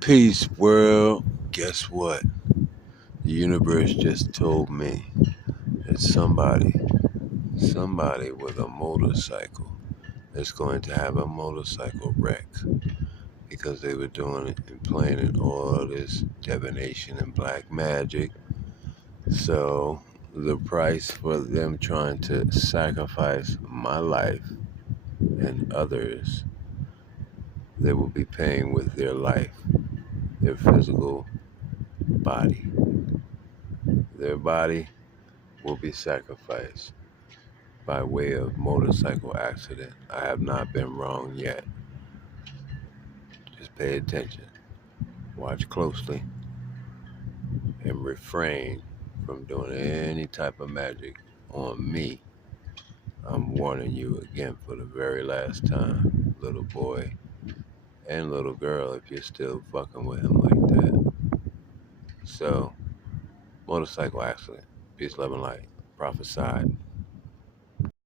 Peace, world. Guess what? The universe just told me that somebody with a motorcycle is going to have a motorcycle wreck because they were doing it and planning all this divination and black magic. So, the price for them trying to sacrifice my life and others, they will be paying with their life, their physical body. Their body will be sacrificed by way of motorcycle accident. I have not been wrong yet. Just pay attention, watch closely, and refrain from doing any type of magic on me. I'm warning you again for the very last time, little boy and little girl, if you're still fucking with him like that. So, motorcycle accident. Peace, love, and light. Prophesied.